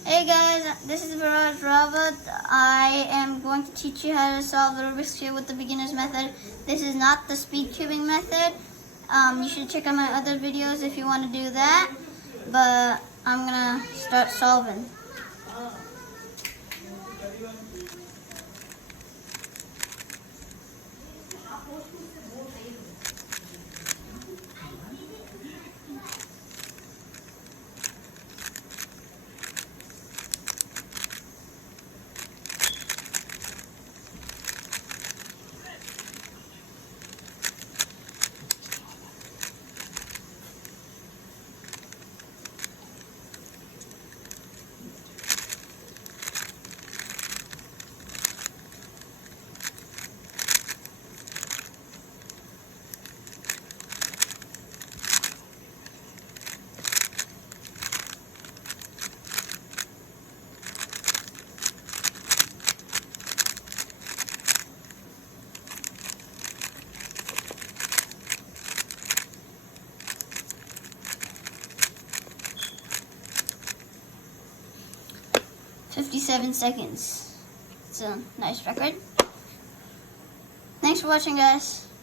Hey guys, this is Viraj Rawat. I am going to teach you how to solve the Rubik's Cube with the beginner's method. This is not the speed cubing method. You should check out my other videos if you want to do that. But I'm gonna start solving. "57 seconds. It's a nice record. Thanks for watching, guys.